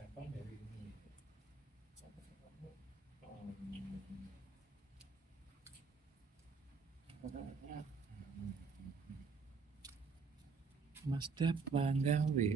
Jepang dari ini. Mas Dapang gawe.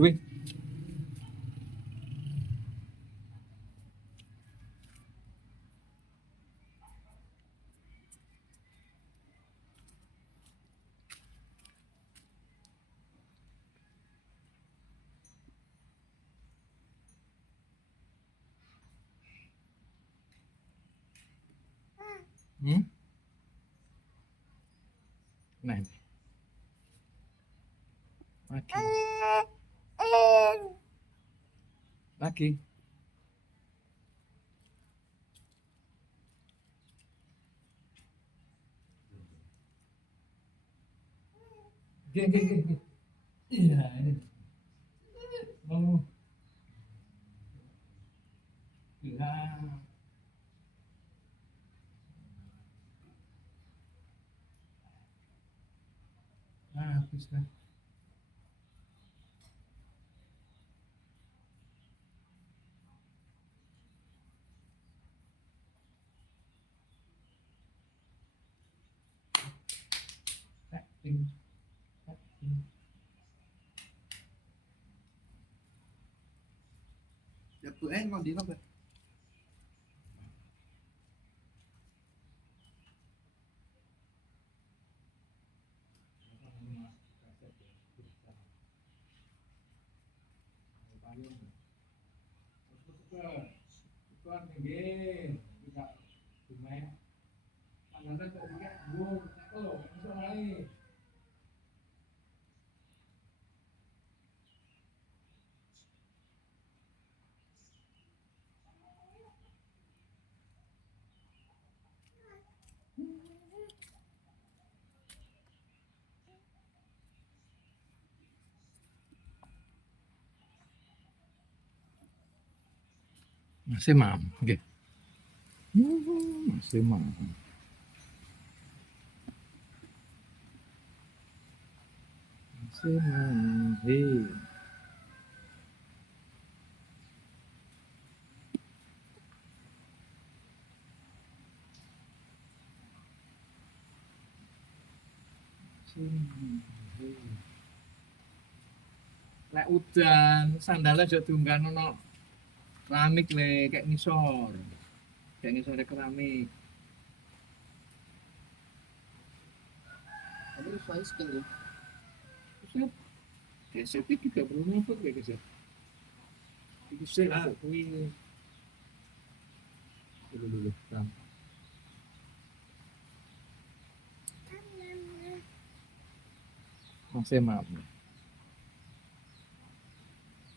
Wih. Nah. Lagi. Geng. Iya, ini. Mau. Iya. Nah, bisa. Ya tụi em còn đi lắm rồi. Con tinggi, tidak cuma. Mana tak juga, gua kalau bisa lagi. Masih mam, oke. Masih mam. Masih mam, hei. Lek udan, sandalnya jauh tunggan ono keramik le, kayak ngisor keramik. Kamu size tinggi. Keset itu juga perlu ngikut kayak keset. Itu sih aku kuih. Dulu. Bang. Masih maaf.